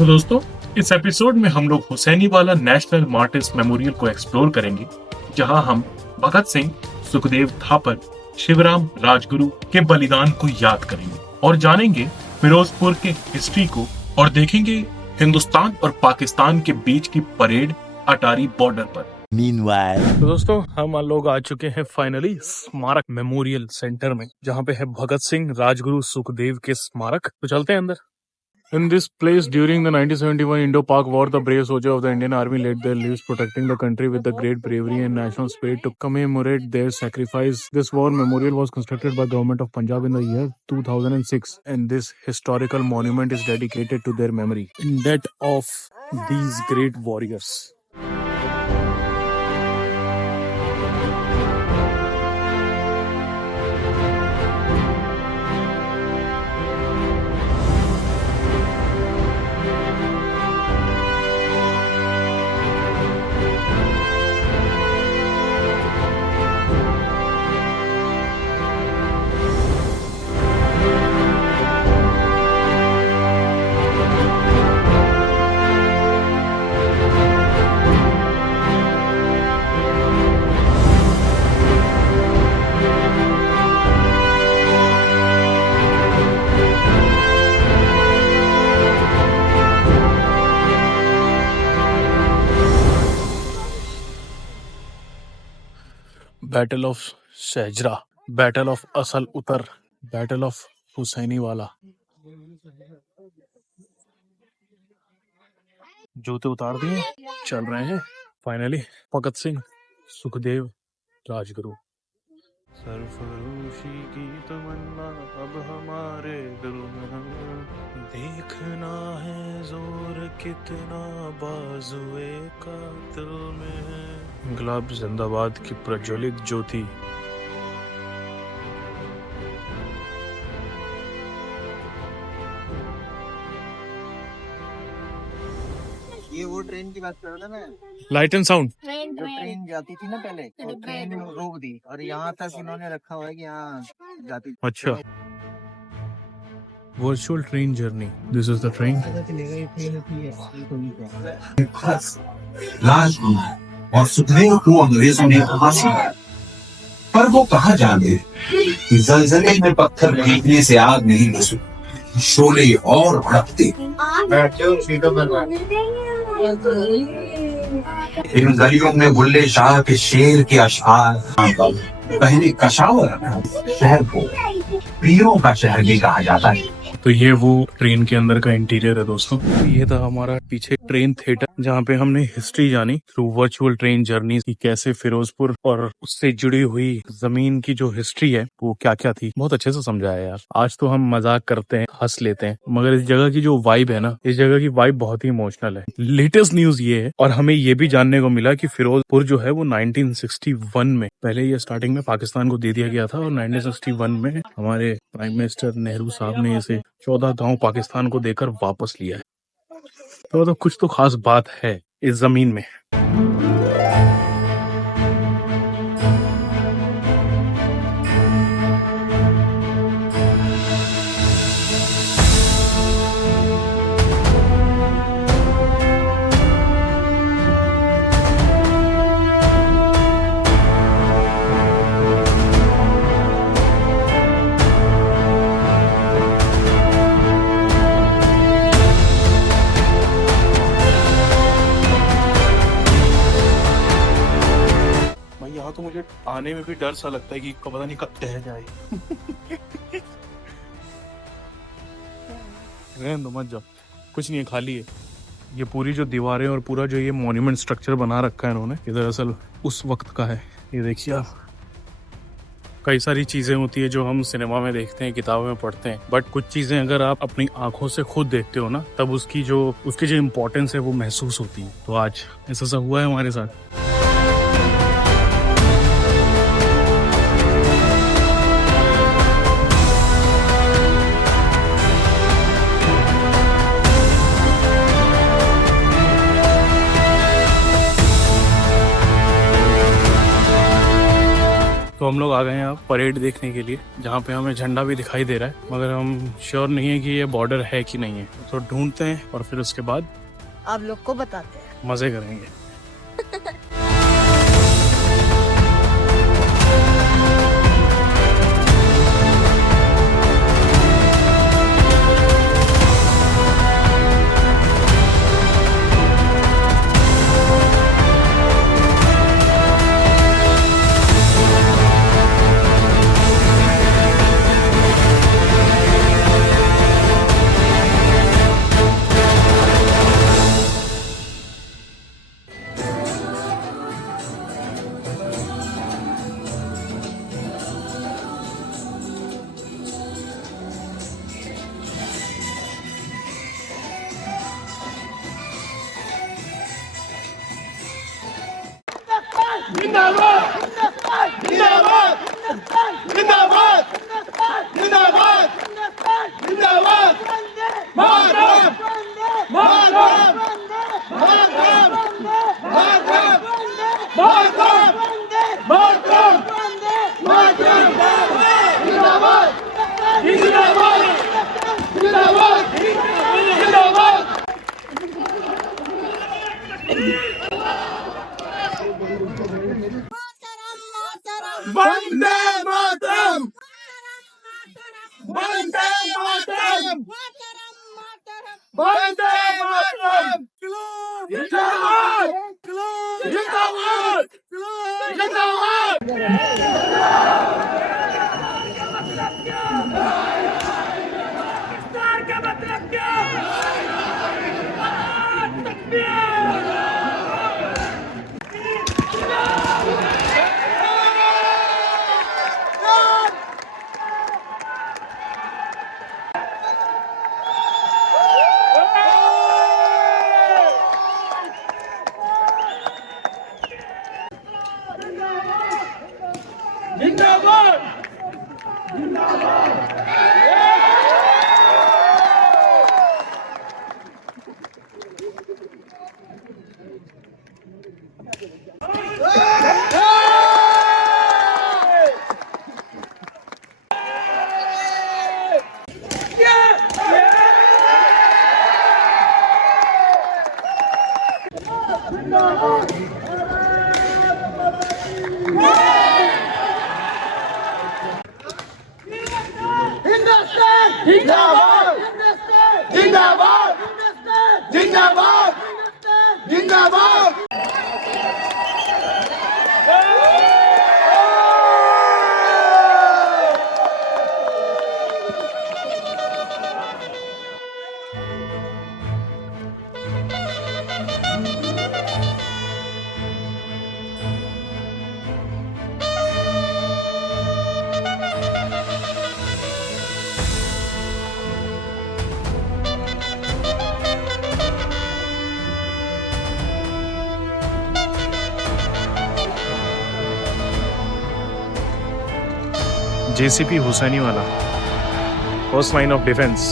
तो दोस्तों, इस एपिसोड में हम लोग हुसैनीवाला नेशनल मार्टिर्स मेमोरियल को एक्सप्लोर करेंगे, जहां हम भगत सिंह, सुखदेव थापर, शिवराम राजगुरु के बलिदान को याद करेंगे और जानेंगे फिरोजपुर के हिस्ट्री को और देखेंगे हिंदुस्तान और पाकिस्तान के बीच की परेड अटारी बॉर्डर पर। तो दोस्तों, हम लोग आ चुके हैं फाइनली स्मारक मेमोरियल सेंटर में, जहाँ पे है भगत सिंह, राजगुरु, सुखदेव के स्मारक। तो चलते हैं अंदर। In this place, during the 1971 Indo-Pak War, the brave soldiers of the Indian Army laid their lives protecting the country with the great bravery and national spirit. To commemorate their sacrifice, this war memorial was constructed by Government of Punjab in the year 2006, and this historical monument is dedicated to their memory. In debt of these great warriors. Battle of Shahjara, battle of Asal Uttar, battle of Hussainiwala. जूते उतार दिए, चल रहे हैं finally. Bhagat Singh, Sukhdev, Rajguru. सरफरोशी की तमन्ना अब हमारे दिल में, देखना है जोर कितना बाजुए कातिल में है। इंकलाब जिंदाबाद की प्रज्वलित ज्योति। ये वो ट्रेन की बात कर रहा था मैं। Light and sound. जो ट्रेन जाती थी ना पहले, तो ट्रेन रोक दी और यहाँ तक इन्होंने रखा हुआ है कि यहाँ जाती। अच्छा, virtual train journey. This is the train. Rajguru और सुखदेव को अंग्रेजों ने फांसी दी, पर वो कहाँ जाने कि जलजले में पत्थर फेंकने से आग नहीं बुझी, शोले और भड़कते। इन गलियों में बुल्ले शाह के शेर के अशआर पहले कशावर, शहर को पीरों का शहर भी कहा जाता है। तो ये वो ट्रेन के अंदर का इंटीरियर है दोस्तों। ये था हमारा पीछे ट्रेन थिएटर, जहाँ पे हमने हिस्ट्री जानी थ्रू वर्चुअल ट्रेन जर्नी की, कैसे फिरोजपुर और उससे जुड़ी हुई जमीन की जो हिस्ट्री है वो क्या क्या थी। बहुत अच्छे से समझाया यार। आज तो हम मजाक करते हैं, हंस लेते हैं, मगर इस जगह की जो वाइब है ना, इस जगह की वाइब बहुत ही इमोशनल है। लेटेस्ट न्यूज ये है, और हमें ये भी जानने को मिला कि फिरोजपुर जो है वो 1961 में, पहले ये स्टार्टिंग में पाकिस्तान को दे दिया गया था, और 1961 में हमारे प्राइम मिनिस्टर नेहरू साहब ने इसे 14 गांव पाकिस्तान को देकर वापस लिया है। तो कुछ तो खास बात है इस जमीन में। तो मुझे आने में भी डर सा लगता है कि पता नहीं कब तह जाए। रहने दो, मत जाओ, कुछ नहीं है, खाली है। ये पूरी जो दीवारें और पूरा जो ये मॉन्यूमेंट स्ट्रक्चर बना रखा है इन्होंने, ये दरअसल उस वक्त का है। ये देखिए आप, कई सारी चीजें होती है जो हम सिनेमा में देखते हैं, किताबों में पढ़ते हैं, बट कुछ चीजें अगर आप अपनी आंखों से खुद देखते हो ना, तब उसकी जो इम्पोर्टेंस है वो महसूस होती है। तो आज ऐसा हुआ है हमारे साथ। हम लोग आ गए हैं अब परेड देखने के लिए, जहाँ पे हमें झंडा भी दिखाई दे रहा है, मगर हम श्योर नहीं है कि ये बॉर्डर है कि नहीं है। तो ढूंढते हैं और फिर उसके बाद आप लोग को बताते हैं। मजे करेंगे। वंदे मातरम, वंदे मातरम, वंदे मातरम, जिंदाबाद, जिंदाबाद, जिंदाबाद। जिंदाबाद, जिंदाबाद, जिंदाबाद, जिंदाबाद। जेसीपी हुसैनी वाला फर्स्ट लाइन ऑफ डिफेंस।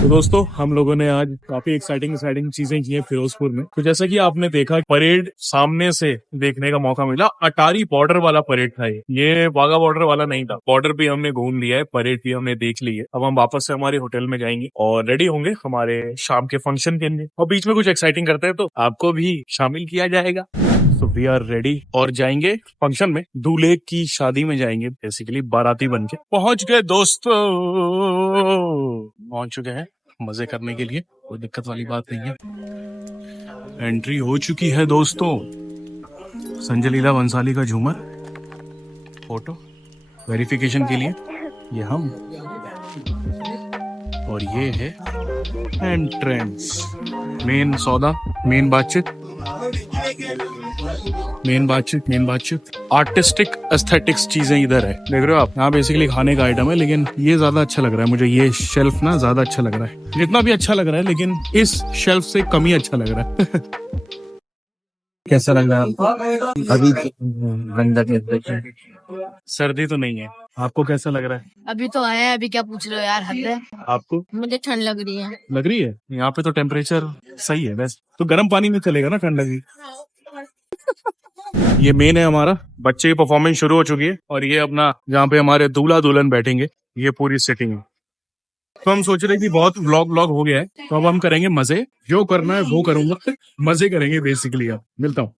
तो दोस्तों हम लोगों ने आज काफी एक्साइटिंग चीजें की हैं फिरोजपुर में। तो जैसा कि आपने देखा परेड सामने से देखने का मौका मिला। अटारी बॉर्डर वाला परेड था ये वाघा बॉर्डर वाला नहीं था। बॉर्डर भी हमने घूम लिया है, परेड भी हमने देख ली है। अब हम वापस से हमारे होटल में जाएंगे और रेडी होंगे हमारे शाम के फंक्शन के लिए। और बीच में कुछ एक्साइटिंग करते हैं तो आपको भी शामिल किया जाएगा। सो वी आर रेडी और जाएंगे फंक्शन में। दूल्हे की शादी में जाएंगे, बेसिकली बाराती बन के। पहुंच गए दोस्तों, पहुंच चुके हैं मजे करने के लिए, कोई दिक्कत वाली बात नहीं है। एंट्री हो चुकी है दोस्तों। संजय लीला बंसाली का झूमर, फोटो वेरिफिकेशन के लिए ये हम, और ये है एंट्रेंस। मेन सौदा, मेन बातचीत आर्टिस्टिक एस्थेटिक्स चीजें इधर है, देख रहे हो आप। यहाँ बेसिकली खाने का आइटम है, लेकिन ये ज्यादा अच्छा लग रहा है मुझे। ये शेल्फ ना ज्यादा अच्छा लग रहा है, जितना भी अच्छा लग रहा है लेकिन इस शेल्फ से कम ही अच्छा लग रहा है। कैसा लग रहा है अभी? गंदा सर्दी तो नहीं है, आपको कैसा लग रहा है? अभी तो आया है, अभी क्या पूछ रहे हो यार, हद है। आपको मुझे ठंड लग रही है। लग रही है? यहाँ पे तो टेम्परेचर सही है वैसे, तो गर्म पानी में चलेगा ना ठंड लगी। ये मेन है हमारा, बच्चे की परफॉर्मेंस शुरू हो चुकी है और ये अपना जहाँ पे हमारे दूल्हा दुल्हन बैठेंगे ये पूरी सेटिंग है। तो हम सोच रहे हैं कि बहुत व्लॉग हो गया है, तो अब हम करेंगे मजे, जो करना है वो करूंगा, मजे करेंगे बेसिकली। अब मिलता हूँ।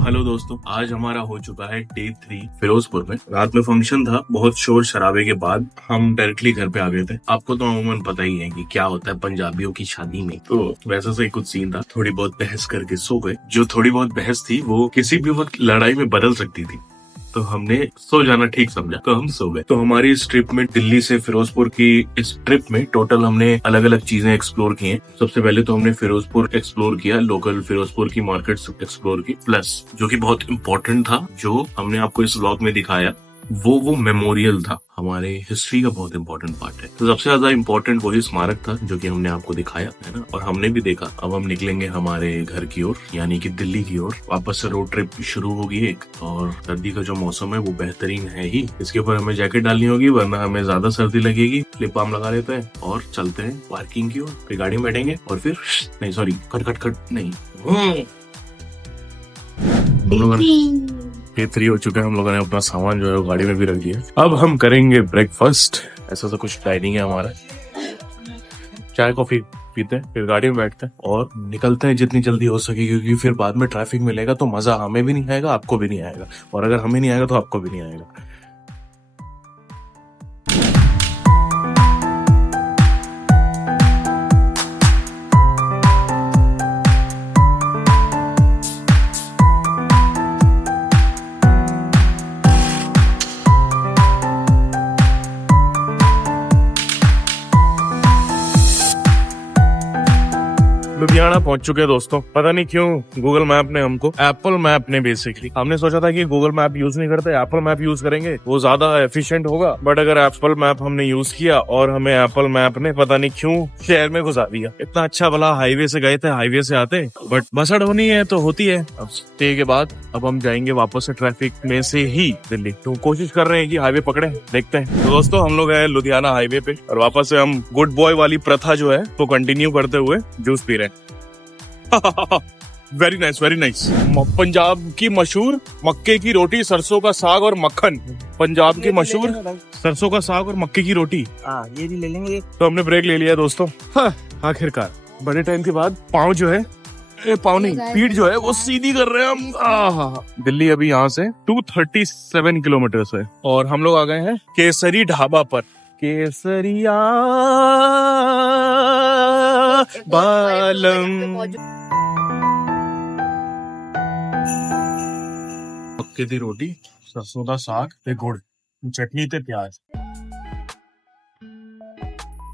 हेलो दोस्तों, आज हमारा हो चुका है डे 3 फिरोजपुर में। रात में फंक्शन था, बहुत शोर शराबे के बाद हम डायरेक्टली घर पे आ गए थे। आपको तो अमूमन पता ही है कि क्या होता है पंजाबियों की शादी में, तो वैसा से कुछ सीन था। थोड़ी बहुत बहस करके सो गए। जो थोड़ी बहुत बहस थी वो किसी भी वक्त लड़ाई में बदल सकती थी, तो हमने सो जाना ठीक समझा, तो हम सो गए। तो हमारी इस ट्रिप में, दिल्ली से फिरोजपुर की इस ट्रिप में टोटल हमने अलग अलग चीजें एक्सप्लोर की हैं। सबसे पहले तो हमने फिरोजपुर एक्सप्लोर किया, लोकल फिरोजपुर की मार्केट्स एक्सप्लोर की, प्लस जो कि बहुत इम्पोर्टेंट था, जो हमने आपको इस व्लॉग में दिखाया, वो मेमोरियल था। हमारे हिस्ट्री का बहुत इंपॉर्टेंट पार्ट है। तो सबसे ज्यादा इम्पोर्टेंट वही स्मारक था जो कि हमने आपको दिखाया है ना, और हमने भी देखा। अब हम निकलेंगे हमारे घर की ओर, यानी कि दिल्ली की ओर। वापस से रोड ट्रिप शुरू होगी एक, और सर्दी का जो मौसम है वो बेहतरीन है ही। इसके ऊपर हमें जैकेट डालनी होगी, वरना हमें ज्यादा सर्दी लगेगी। लिप बाम लगा लेते हैं और चलते हैं पार्किंग की ओर। फिर गाड़ी में बैठेंगे और फिर नहीं, सॉरी, खट नहीं, हम लोग डे 3 हो चुका है। हम लोगों ने अपना सामान जो है वो गाड़ी में भी रख दिया। अब हम करेंगे ब्रेकफास्ट। ऐसा कुछ टाइमिंग है हमारा। चाय कॉफी पीते हैं, फिर गाड़ी में बैठते हैं और निकलते हैं जितनी जल्दी हो सके, क्योंकि फिर बाद में ट्रैफिक मिलेगा तो मजा हमें भी नहीं आएगा, आपको भी नहीं आएगा, और अगर हमें नहीं आएगा तो आपको भी नहीं आएगा। लुधियाना पहुंच चुके हैं दोस्तों। पता नहीं क्यों गूगल मैप ने हमको, एप्पल मैप ने बेसिकली, हमने सोचा था कि गूगल मैप यूज नहीं करते, एप्पल मैप यूज करेंगे, वो ज्यादा एफिशिएंट होगा। बट अगर एप्पल मैप हमने यूज किया और हमें एप्पल मैप ने पता नहीं क्यों शहर में घुसा दिया। इतना अच्छा भला हाईवे से गए थे, हाईवे से आते, बट बसड़ होनी है तो होती है। अब स्टे के बाद अब हम जाएंगे वापस से ट्रैफिक में से ही दिल्ली। तो कोशिश कर रहे हैं कि हाईवे पकड़े, देखते हैं। तो दोस्तों हम लोग हैं लुधियाना हाईवे पे, और वापस से हम गुड बॉय वाली प्रथा जो है वो कंटिन्यू करते हुए जूस पी रहे हैं। Very nice, very nice. Punjab की मशहूर मक्के की रोटी, सरसों का साग और मक्खन। पंजाब की मशहूर सरसों का साग और मक्के की रोटी। ये भी ले लेंगे। तो हमने ब्रेक ले लिया दोस्तों, आखिरकार बड़े टाइम के बाद। पाँव जो है, पाँव नहीं, पीठ जो है वो सीधी कर रहे हैं हम। दिल्ली अभी यहाँ से 237 किलोमीटर है, और हम लोग आ गए हैं केसरी ढाबा पर। केसरिया बालम, मक्के दी रोटी, सरसों दा साग ते गुड़, चटनी ते प्याज।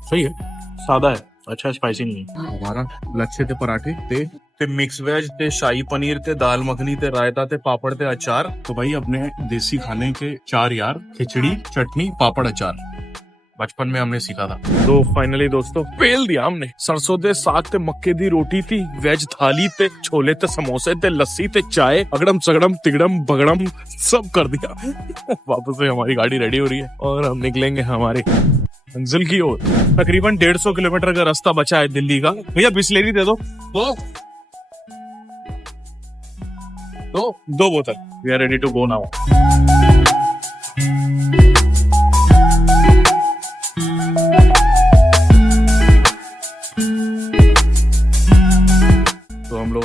सही है, सादा है, अच्छा स्पाइसी नहीं है। हमारा लच्छे ते पराठे ते मिक्स वेज ते शाही पनीर ते दाल मखनी ते रायता ते पापड़ ते अचार। तो भाई अपने देसी खाने के 4 यार, खिचड़ी, चटनी, पापड़, अचार बचपन में हमने सीखा था। तो फाइनली दोस्तों पेल दिया हमने। सरसों दे साग ते मक्के दी रोटी थी, वेज थाली ते छोले ते समोसे ते लस्सी ते चाय, अगड़म सगड़म तिगड़म बगड़म सब कर दिया। वापस से हमारी गाड़ी रेडी हो रही है और हम निकलेंगे हमारे मंजिल की ओर। तकरीबन 150 किलोमीटर का रास्ता बचा है दिल्ली का। भैया बिस्लेरी दे दो, दो बोतल। We are ready to go now.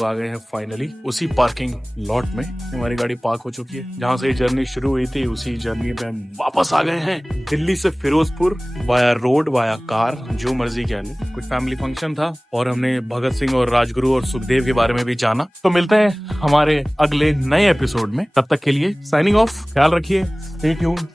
आ आ गए हैं फाइनली उसी पार्किंग लॉट में। हमारी गाड़ी पार्क हो चुकी है। जहाँ से जर्नी शुरू हुई थी उसी जर्नी पे हम वापस आ गए हैं दिल्ली से Firozpur, via road via car, जो मर्जी कह ले। कुछ फैमिली फंक्शन था और हमने भगत सिंह और राजगुरु और सुखदेव के बारे में भी जाना। तो मिलते हैं हमारे अगले नए एपिसोड में, तब तक के लिए साइनिंग ऑफ। ख्याल रखिए, स्टे ट्यून्ड।